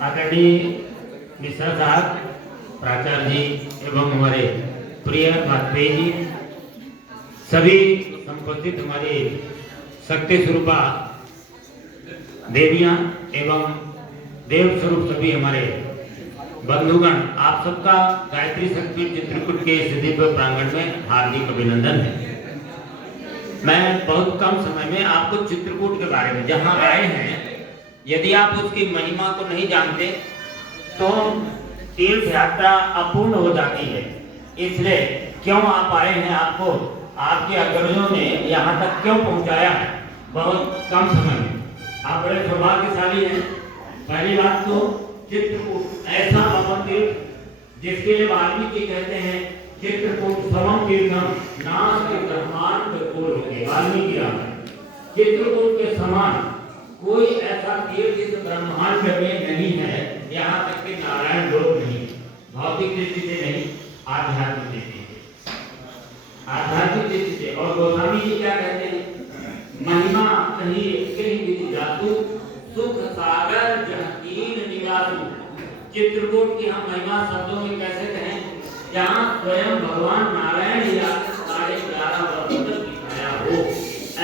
आदरणीय मिश्रा साहब, प्राचार्य जी एवं हमारे प्रिय वाजपेयी जी, सभी संबंधित हमारे शक्ति स्वरूपा देवियां एवं देव स्वरूप सभी हमारे बंधुगण, आप सबका गायत्री शक्ति चित्रकूट के इस दिव्य प्रांगण में हार्दिक अभिनंदन है। मैं बहुत कम समय में आपको चित्रकूट के बारे में, जहां आए हैं, यदि आप उसकी महिमा को नहीं जानते तो तीर्थ यात्रा अपूर्ण हो जाती है। इसलिए क्यों आप आए हैं, आपको आपके अग्रजों ने यहाँ तक क्यों पहुँचाया है बहुत कम समय में, आप बड़े सौभाग्यशाली हैं। पहली बात तो चित्रकूट ऐसा भवन तीर्थ जिसके लिए वाल्मीकि कहते हैं चित्रकूट समम तीर्थम नास्ति ब्रह्मांड कुल, वाल्मीकि रामायण। चित्रकूट के समान कोई ऐसा तीर्थ इस ब्रह्मांड में नहीं है, यहाँ तक कि नारायण लोक नहीं, भौतिक दृष्टि से नहीं, आध्यात्मिक दृष्टि से, आध्यात्मिक दृष्टि से। और गोस्वामी जी क्या कहते हैं, महिमा कहीं कहीं जातु सुख सागर जहां निवासु। चित्रकूट की हम महिमा शब्दों में कैसे कहें, जहाँ स्वयं भगवान नारायण ही आकर 11.5 वर्षों तक दिखाया हो,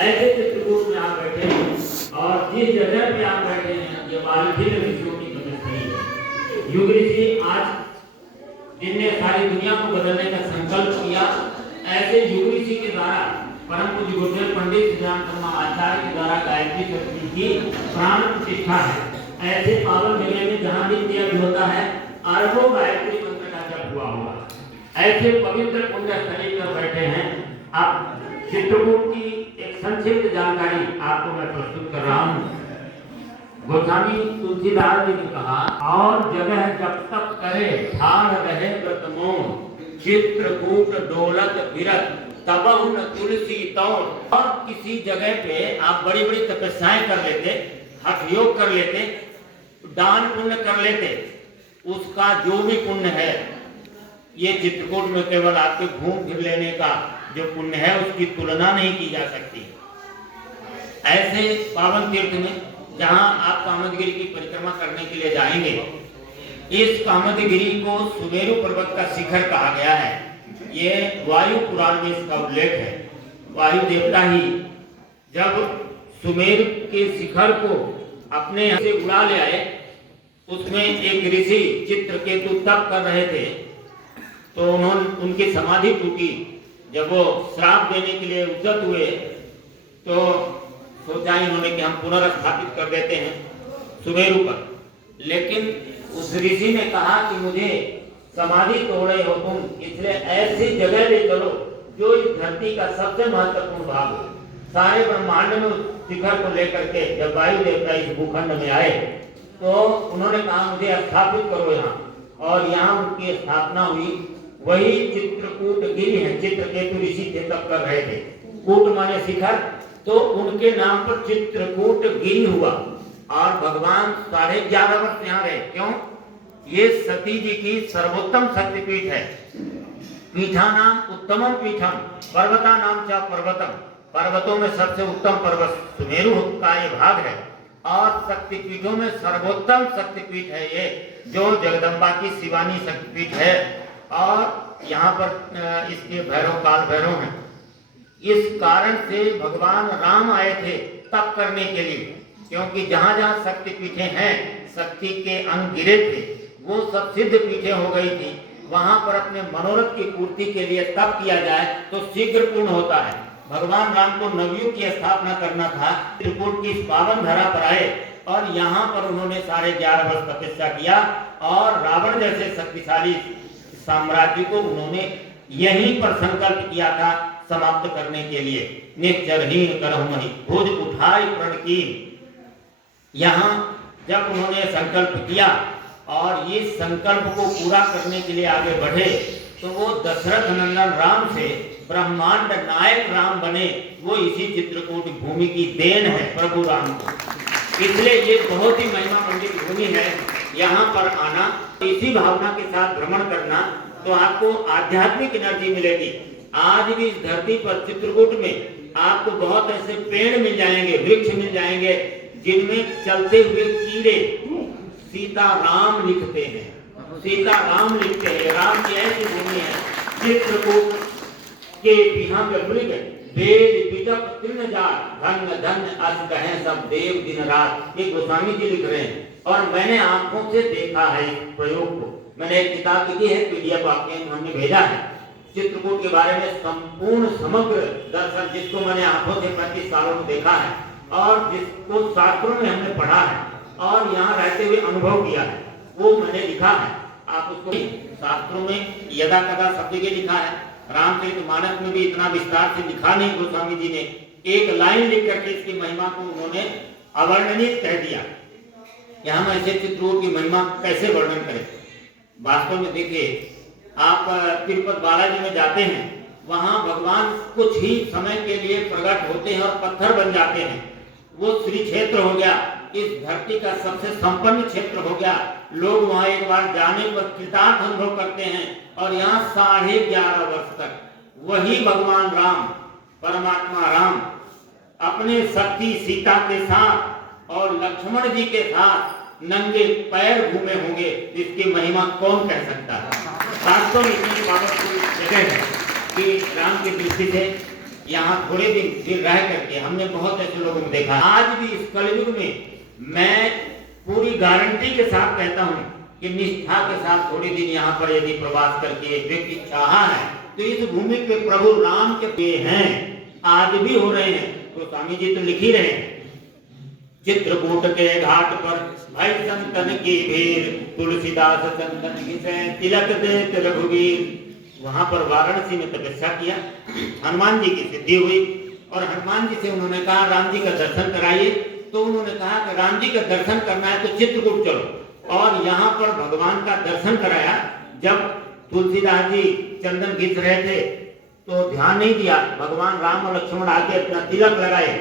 ऐसे चित्रकूट में आप बैठे हैं। और जिस जगह पे आप बैठे हैं ये वाल्मीकि ऋषियों की तपस्या है। युग ऋषि आज जिनने सारी दुनिया को बदलने का संकल्प किया, ऐसे युग ऋषि के द्वारा परम पूज्य गुरुदेव पंडित सिद्धांत शर्मा आचार्य के द्वारा गायत्री शक्ति की प्राण प्रतिष्ठा है। ऐसे पावन मेले में जहाँ भी यज्ञ होता है अरबों गायत्री मंत्र का जप हुआ होगा, ऐसे पवित्र पुण्य स्थली पर बैठे हैं आप। चित्रकूट की एक संक्षिप्त जानकारी आपको मैं प्रस्तुत कर रहा हूँ। गोस्वामी तुलसीदास जी ने कहा, और जगह जब तक करे ठाड़ रहे व्रत मौन, चित्रकूट डोलत विरत तबहु न तुलसी तौन। और किसी जगह पे आप बड़ी बड़ी तपस्याएं कर लेते, हठ योग कर लेते, दान पुण्य कर लेते, उसका जो भी पुण्य है ये चित्रकूट में केवल आपके घूम फिर लेने का जो पुण्य है उसकी तुलना नहीं की जा सकती। ऐसे पावन तीर्थ में जहां आप कामदगिरी की परिक्रमा करने के लिए जाएंगे, इस कामदगिरी को सुमेरु पर्वत का शिखर कहा गया है। ये वायु पुराण में इसका उल्लेख है। वायु देवता ही जब सुमेरु के शिखर को अपने यहाँ से उड़ा ले आए, उसमें एक ऋषि चित्रकेतु तप कर रहे थे, तो उनकी समाधि टूटी। जब वो श्राप देने के लिए उद्यत हुए तो सोचा इन्होंने कि हम पुनर्स्थापित कर देते हैं सुमेरु पर। लेकिन उस ऋषि ने कहा कि मुझे समाधि तोड़े हो तुम, इसलिए ऐसी जगह ले चलो जो इस धरती का सबसे महत्वपूर्ण भाग हो। सारे ब्रह्मांड में शिखर को लेकर के जब वायु देवता इस भूखंड में आए तो उन्होंने कहा मुझे स्थापित करो यहाँ, और यहाँ उनकी स्थापना हुई। वही चित्रकूट गिरी है। चित्रकेतु ऋषि थे तब कर रहे थे, कूट माने शिखर, तो उनके नाम पर चित्रकूट गिरी हुआ। और भगवान 11.5 वर्ष यहाँ रहे। क्यों? ये सती जी की सर्वोत्तम शक्तिपीठ है। पीठा नाम उत्तमम पीठम, पर्वता नाम च पर्वतम। पर्वतों में सबसे उत्तम पर्वत सुमेरु का ये भाग है, और शक्तिपीठों में सर्वोत्तम शक्तिपीठ है ये, जो जगदम्बा की शिवानी शक्तिपीठ है। और यहाँ पर इसके भैरव काल भैरव हैं। इस कारण से भगवान राम आए थे तप करने के लिए, क्योंकि जहाँ जहाँ शक्तिपीठे हैं, शक्ति के अंग गिरे थे, वो सब सिद्ध पीठे हो गई थी। वहां पर अपने मनोरथ की पूर्ति के लिए तप किया जाए तो शीघ्र पूर्ण होता है। भगवान राम को नवयुग की स्थापना करना था, त्रिकूट की पावन धरा पर आए और यहाँ पर उन्होंने 11.5 वर्ष तपस्या किया, और रावण जैसे शक्तिशाली साम्राज्य को उन्होंने यहीं पर संकल्प किया था समाप्त करने के लिए। निश्चरहीन करहुमहि भुज उठाई प्रण की। यहाँ जब उन्होंने संकल्प किया और इस संकल्प को पूरा करने के लिए आगे बढ़े, तो वो दशरथ नंदन राम से ब्रह्मांड नायक राम बने। वो इसी चित्रकूट भूमि की देन है प्रभु राम को। इसलिए ये बहुत ही महिमा मंडित भूमि है। यहाँ पर आना, इसी भावना के साथ भ्रमण करना, तो आपको आध्यात्मिक एनर्जी मिलेगी। आज भी इस धरती पर चित्रकूट में आपको बहुत ऐसे पेड़ मिल जाएंगे, वृक्ष मिल जाएंगे, जिनमें चलते हुए कीड़े सीता राम लिखते हैं, सीता राम लिखते हैं। राम की ऐसी भूमि है, चित्रकूट के विहंग मृग वेद विजप तृण जात धन धन अस कहें सब देव दिन रात। ये गोस्वामी जी लिख रहे हैं और मैंने आंखों से देखा है इस प्रयोग को। मैंने एक किताब लिखी है, पीडीएफ आपके हमने भेजा है, चित्रकूट के बारे में संपूर्ण समग्र दर्शन, जिसको मैंने आंखों से 35 सालों में देखा है और जिसको शास्त्रों में हमने पढ़ा है और यहाँ रहते हुए अनुभव किया है, वो मैंने लिखा है। आप उसको शास्त्रों में यदा कदा शब्द के लिखा है, रामचरितमानस में भी इतना विस्तार से लिखा नहीं गोस्वामी जी ने। एक लाइन लिख करके इसकी महिमा को उन्होंने अवर्णनित कह दिया कि हम ऐसे चित्रकूट की महिमा कैसे वर्णन करें। वास्तव में देखिए, आप तिरुपति बालाजी में जाते हैं, वहां भगवान कुछ ही समय के लिए प्रकट होते हैं और पत्थर बन जाते हैं। वो श्री क्षेत्र हो गया, इस धरती का सबसे संपन्न क्षेत्र हो गया। लोग वहां एक बार जाने पर कृतार्थ अनुभव करते हैं और यहाँ 11.5 वर्ष तक वही भगवान राम, परमात्मा राम अपने सती सीता के साथ और लक्ष्मण जी के साथ नंगे पैर घूमे होंगे। इसकी महिमा कौन कह सकता है। वास्तव में इतनी पावरफुल जगह है कि राम की दृष्टि से यहाँ थोड़े दिन रह करके हमने बहुत ऐसे लोगों को देखा। आज भी इस कलयुग में मैं पूरी गारंटी के साथ कहता हूँ कि निष्ठा के साथ थोड़े दिन यहाँ पर यदि प्रवास करके एक व्यक्ति चाहा है तो इस भूमि पे प्रभु राम के पे हैं, आज भी हो रहे हैं। तो स्वामी जी तो लिख ही रहे हैं, चित्रकूट के घाट पर भाई संतन की भीड़, तुलसीदास चंदन घिसे तिलक दे रघुवीर। वहां पर वाराणसी में तपस्या किया, हनुमान जी की सिद्धि हुई और हनुमान जी से उन्होंने कहा राम जी का दर्शन कराइए। तो उन्होंने कहा कि राम जी का दर्शन करना है तो चित्रकूट चलो, और यहाँ पर भगवान का दर्शन कराया। जब तुलसीदास जी चंदन घिस रहे थे तो ध्यान नहीं दिया, भगवान राम और लक्ष्मण आके अपना तिलक लगाए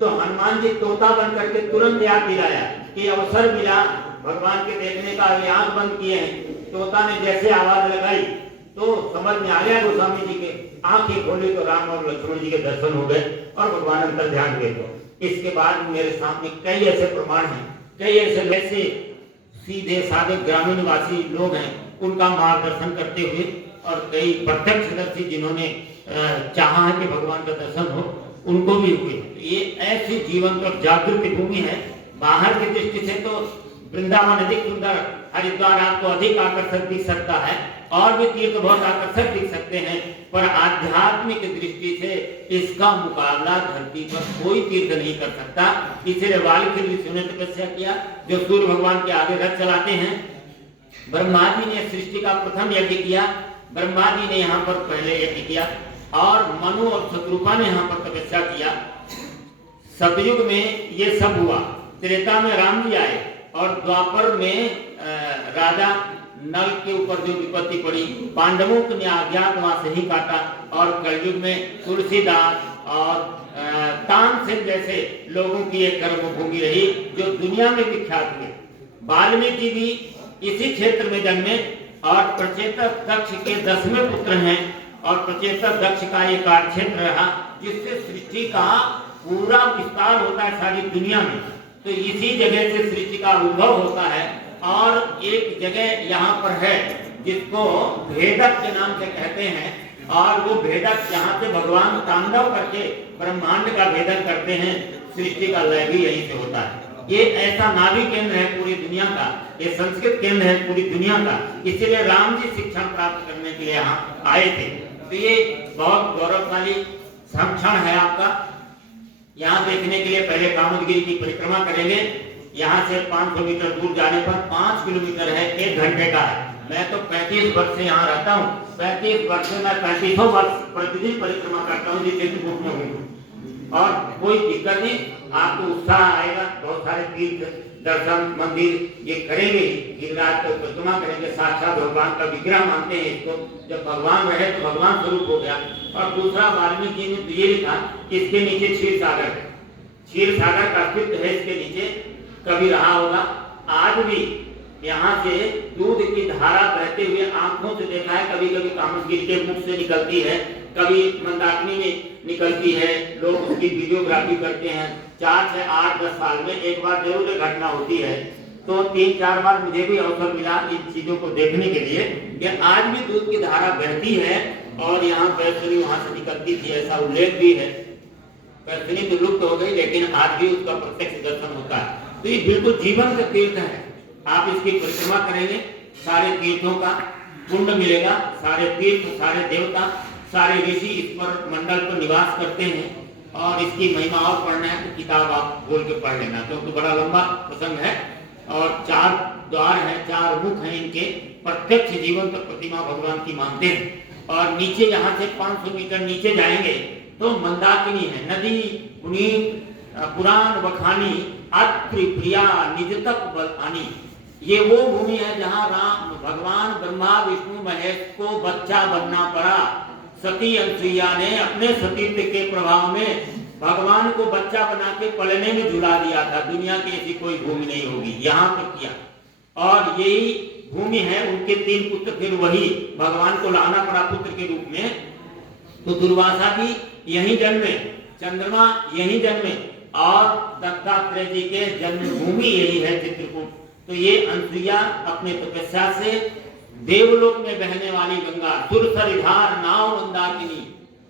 तो हनुमान जी तोता बन करके तुरंत याद दिलाया कि अवसर मिला भगवान के देखने का, अभी आंख बंद किए हैं। तोता ने जैसे आवाज लगाई तो समझ में आ गया गोस्वामी जी के, आंखें खोली तो राम और लक्ष्मण जी के दर्शन हो गए और भगवान अंतर ध्यान गए। तो इसके बाद मेरे सामने कई ऐसे प्रमाण हैं, कई ऐसे सीधे साधे ग्रामीणवासी लोग हैं, उनका मार्गदर्शन करते हुए और कई प्रत्यक्षदर्शी जिन्होंने चाहा है कि भगवान का दर्शन हो, उनको भी हुए। ये ऐसी जीवन और जागृत भूमि है। बाहर की दृष्टि से तो वृंदावन अधिक सुंदर, हरिद्वार आपको अधिक आकर्षक दिख सकता है और भी तीर्थ बहुत आकर्षक दिख सकते हैं, पर आध्यात्मिक दृष्टि से इसका मुकाबला धरती पर कोई तीर्थ नहीं कर सकता। इसीलिए वाल्मीकि ऋषि ने तपस्या किया, जो सूर्य भगवान के आगे रथ चलाते हैं। ब्रह्मा जी ने सृष्टि का प्रथम यज्ञ किया, ब्रह्मा जी ने यहाँ पर पहले यज्ञ किया और मनु और शत्रुपा ने यहाँ पर तपस्या किया। सतयुग में ये सब हुआ, त्रेता में राम जी आए और द्वापर में राजा नल के ऊपर जो विपत्ति पड़ी, पांडवों ने अज्ञातवास से ही काटा, और कलयुग में तुलसीदास और तानसेन जैसे लोगों की एक कर्मभूमि रही जो दुनिया में विख्यात हुए। वाल्मीकि भी इसी क्षेत्र में जन्मे और प्रचेतक दक्ष के 10वें पुत्र हैं और प्रचेतक दक्ष का एक कार्यक्षेत्र रहा जिससे सृष्टि का पूरा विस्तार होता है सारी दुनिया में। तो इसी जगह से सृष्टि का उद्भव होता है और एक जगह यहाँ पर है जिसको भेदक के नाम से कहते हैं, और वो भेदक यहाँ से भगवान तांडव करके ब्रह्मांड का भेदन करते हैं। सृष्टि का लय भी यहीं से होता है। ये ऐसा नाभि केंद्र है पूरी दुनिया का, ये संस्कृत केंद्र है पूरी दुनिया का। इसीलिए राम जी शिक्षा प्राप्त करने के लिए यहाँ आए थे। तो ये बहुत गौरवशाली क्षण है आपका। यहाँ देखने के लिए पहले कामोदगिरी की परिक्रमा करेंगे। यहाँ से 500 मीटर दूर जाने पर 5 किलोमीटर है, 1 घंटे का है। मैं तो 35 वर्ष से यहाँ रहता हूँ, 35 वर्ष से मैं 35 वर्ष प्रतिदिन परिक्रमा करता हूँ जिस चित्रकूट में हूँ, और कोई दिक्कत नहीं। आपको उत्साह आएगा। बहुत सारे तीर्थ दर्शन मंदिर ये करेंगे, गिरिराज को परिक्रमा करेंगे, साक्षात भगवान का विग्रह मानते हैं इसको। जब भगवान रहे तो भगवान स्वरूप हो गया। और दूसरा वाल्मीकि ने ये लिखा कि इसके नीचे क्षीर सागर है, क्षीर सागर का अस्तित्व है इसके नीचे, कभी रहा होगा। आज भी यहाँ से दूध की धारा बहते हुए आंखों से देखा है। कभी कभी कामोदगिरी के मुख से निकलती है, कभी मंदाकिनी में निकलती है। लोग उसकी वीडियोग्राफी करते हैं। 4 से 8 10 साल में एक बार जरूर घटना होती है। तो 3-4 बार मुझे भी अवसर मिला इन चीजों को देखने के लिए कि आज भी दूध की धारा बहती है और यहाँ पैसनी वहां से निकलती थी, ऐसा उल्लेख भी है। पैसनी तो लुप्त हो गई लेकिन आज भी उसका प्रत्यक्ष दर्शन होता है। तो ये बिल्कुल जीवन का तीर्थ है। आप इसकी परिक्रमा करेंगे, सारे तीर्थों का पुण्य मिलेगा। सारे तीर्थ, सारे देवता, सारे ऋषि इस पर मंडल पर निवास करते हैं। और इसकी महिमा और पढ़ना है तो किताब आप बोल के पढ़ लेना, क्योंकि बड़ा लंबा प्रसंग है। और 4 द्वार हैं, 4 मुख हैं इनके। प्रत्यक्ष जीवंत प्रतिमा भगवान की मानते हैं। और नीचे यहाँ से 500 मीटर नीचे जाएंगे तो मंदाकिनी है, नदी पुनीत पुराण बखानी अत्रि प्रिया निज तक बलहानी। ये वो भूमि है जहाँ राम भगवान ब्रह्मा विष्णु महेश को बच्चा बनना पड़ा। सती अनुसुईया ने अपने सतीत्व के प्रभाव में भगवान को बच्चा बना के पलने में झुला दिया था। दुनिया की ऐसी कोई भूमि नहीं होगी, यहाँ पर किया। और यही भूमि है उनके 3 पुत्र, फिर वही भगवान को लाना पड़ा पुत्र के रूप में। तो दुर्वासा भी यहीं जन्मे, चंद्रमा यहीं जन्मे और दत्तात्रेय जी के जन्मभूमि यही है चित्रकूट। तो ये अनुसुईया अपने तपस्या से देवलोक में बहने वाली गंगा सुरसरिधार नाव मंदाकिनी,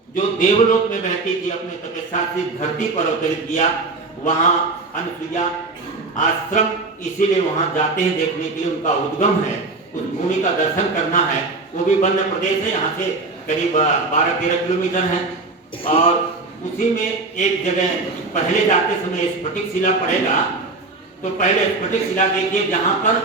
जो देवलोक में बहती थी, अपने तपस्या से धरती पर अवतरित किया। वहां अनुसुईया आश्रम, इसीलिए वहां जाते हैं देखने के लिए, उनका उद्गम है, उस भूमि का दर्शन करना है। वो भी वन्य प्रदेश है, यहाँ से करीब 12-13 किलोमीटर है। और उसी में एक जगह पहले जाते समय स्फटिक शिला पड़ेगा, तो पहले स्फटिक शिला देखिए जहां पर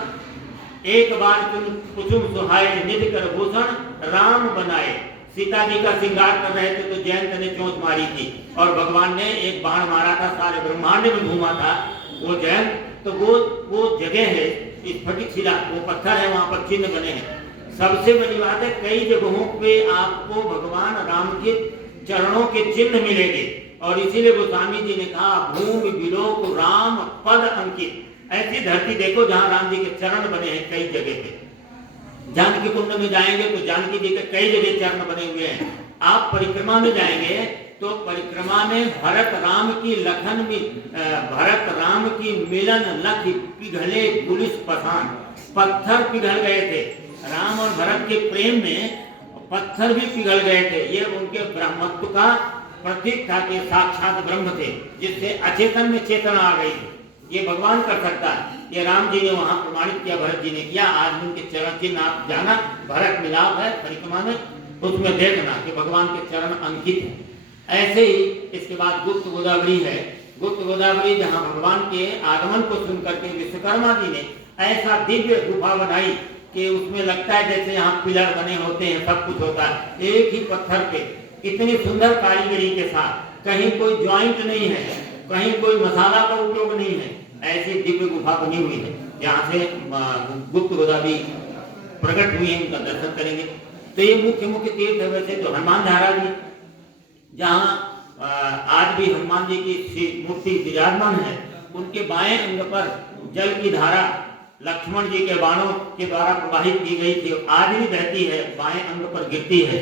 एक बार तुम कुसुम सुहाए निधि कर भूषण राम बनाए। सीता जी का श्रृंगार कर रहे थे तो जयंत ने चोंच मारी थी और भगवान ने एक बाण मारा था, सारे ब्रह्मांड में घूमा था वो जयंत। तो वो जगह है स्फटिक शिला, वो पत्थर है, वहां पर चिन्ह बने हैं। सबसे बड़ी बात है, कई जगहों पे आपको भगवान राम के चरणों के चिन्ह मिलेंगे। और इसीलिए गोस्वामी जी ने कहा भूमि बिलोक राम पद अंकित। ऐसी धरती देखो जहां राम जी के चरण बने हैं कई जगह पे। जानकी कुंड में जाएंगे तो जानकी जी के कई जगह चरण बने हुए हैं। आप परिक्रमा में जाएंगे तो परिक्रमा में भरत राम की लखन में भरत राम की मिलन लख पिघले पुलिस पठान। पत्थर पिघल गए थे, राम और भरत के प्रेम में पत्थर भी पिघल गए थे। ये उनके ब्रह्मत्व का प्रतीक था कि साक्षात ब्रह्म थे, जिससे अचेतन में चेतना आ गई। ये भगवान कर सकता है। ये राम जी ने वहां प्रमाणित किया, भरत जी ने किया। आज उनके चरण चिन्ह आप जाना, भरत मिलाप है परिक्रमा में, उसमें देखना कि भगवान के चरण अंकित है। ऐसे ही इसके बाद गुप्त गोदावरी है। गुप्त गोदावरी जहाँ भगवान के आगमन को सुनकर के विश्वकर्मा जी ने ऐसा दिव्य गुफा बनाई कि उसमें लगता है जैसे यहाँ पिलर बने होते हैं, सब कुछ होता है एक ही पत्थर पे, इतनी सुंदर कारीगरी के साथ। कहीं कोई ज्वाइंट नहीं है, कहीं कोई मसाला का उपयोग नहीं है, ऐसी दिव्य गुफा बनी हुई है। यहाँ से गुप्त गोदावरी प्रकट हुई है, उनका दर्शन करेंगे। तो ये मुख्य मुख्य तीर्थ है। वैसे तो हनुमान धारा भी, जहाँ आज भी हनुमान जी की मूर्ति विराजमान है, उनके बाएं अंग पर जल की धारा लक्ष्मण जी के बाणों के द्वारा प्रवाहित की गई थी, आज भी बहती है, बाएं अंग पर गिरती है,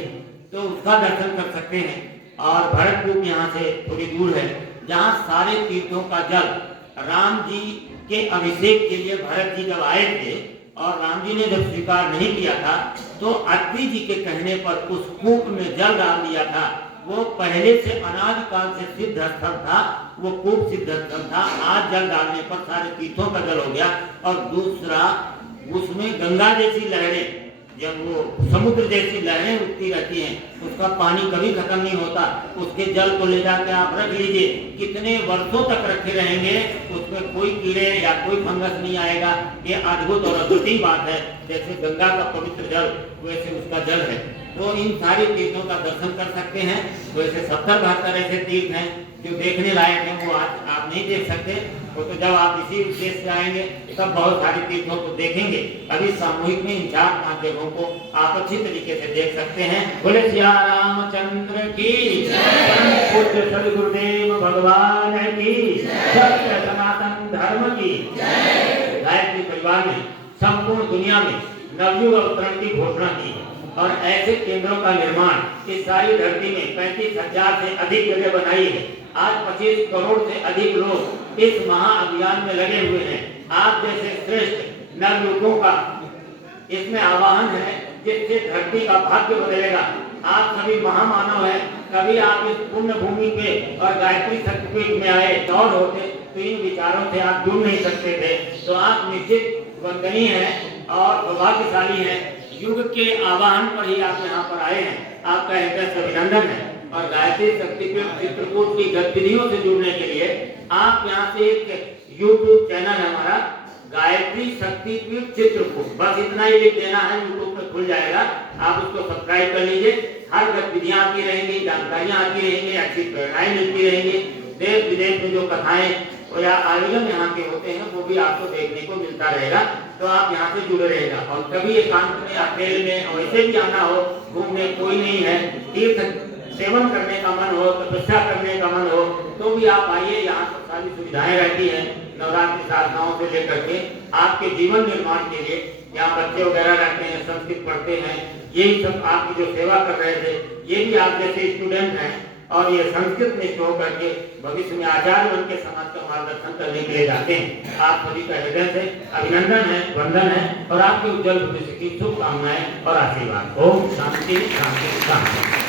तो उसका दर्शन कर सकते हैं। और भरतपुर यहाँ से थोड़ी दूर है, जहाँ सारे तीर्थों का जल राम जी के अभिषेक के लिए भरत जी जब आए थे और राम जी ने जब स्वीकार नहीं किया था, तो अत्रि जी के कहने पर उस कूप में जल डाल दिया था। वो पहले से अनादि काल से सिद्ध स्थल था, वो कूप सिद्ध स्थल था। आज जल डालने पर सारे तीर्थों का जल हो गया। और दूसरा, उसमें गंगा जैसी लहरें, जब वो समुद्र जैसी लहरें उठती रहती हैं, उसका पानी कभी खत्म नहीं होता। उसके जल को ले जाकर आप रख लीजिए, कितने वर्षों तक रखे रहेंगे, उसमें कोई कीड़े या कोई फंगस नहीं आएगा। ये अद्भुत और अद्वितीय बात है। जैसे गंगा का पवित्र जल, वैसे उसका जल है। तो इन सारे तीर्थों का दर्शन कर सकते हैं। वैसे 70-72 ऐसे तीर्थ हैं जो देखने लायक हैं, वो आज आप नहीं देख सकते। वो तो जब आप इसी उद्देश्य से आएंगे तब बहुत सारे तीर्थों को देखेंगे। अभी सामूहिक में इन 4-5 जगहों को आप अच्छी तरीके से देख सकते हैं। बोले सिया रामचंद्र की जय, पूज्य सदगुरुदेव भगवान की सत्य सनातन धर्म की जय। गायत्री परिवार ने संपूर्ण दुनिया में नवयुग अवतरण की घोषणा की और ऐसे केंद्रों का निर्माण इस सारी धरती में 35,000 से अधिक जगह बनाई है। आज 25 करोड़ से अधिक लोग इस महाअभियान में लगे हुए हैं। आप जैसे श्रेष्ठ नवयुवकों का इसमें आह्वान है जिससे धरती का भाग्य बदलेगा। आप सभी महामानव हैं, कभी आप इस पुण्य भूमि पे और गायत्री शक्तिपीठ में आए और होते तो इन विचारों से आप जुड़ नहीं सकते थे। तो आप निश्चित वंदनीय हैं और सौभाग्यशाली हैं। युग के आह्वान पर ही आप यहाँ पर आए हैं, आपका हृदय से अभिनंदन है। और गायत्री शक्तिपीठ चित्रकूट की गतिविधियों से जुड़ने के लिए आप यहाँ से एक यूट्यूब चैनल है हमारा गायत्री शक्तिपीठ चित्रकूट, बस इतना ही लिख देना है, यूट्यूब पे खुल जाएगा। आप उसको सब्सक्राइब कर लीजिए। हर गतिविधियां आती रहेंगी, जानकारियां आती रहेंगी, अच्छी प्रेरणाएं मिलती रहेंगी। देश विदेश में जो कथाएं और या आयोजन यहाँ के होते हैं वो भी आपको देखने को मिलता रहेगा। तो आप यहाँ से जुड़े रहेगा। और कभी एकांत में अकेले में वैसे भी आना हो, घूमने कोई नहीं है, तीर्थ सेवन करने का मन हो, तपस्या करने का मन हो, तो भी आप आइए। यहाँ पर सारी सुविधाएं रहती हैं, नवरात्रि साधनाओं से लेकर के आपके जीवन निर्माण के लिए। यहाँ बच्चे वगैरह रहते हैं, संस्कृत पढ़ते हैं, यही सब आपकी जो सेवा कर रहे थे, ये भी आप जैसे स्टूडेंट हैं और ये संस्कृत निष्ठ होकर के भविष्य में आचार्य बन के समाज का मार्गदर्शन करने के लिए जाते हैं। आप सभी का हृदय से अभिनंदन है, वंदन है और आपके उज्जवल भविष्य की शुभकामनाएं और आशीर्वाद। ओम शांति शांति शांति।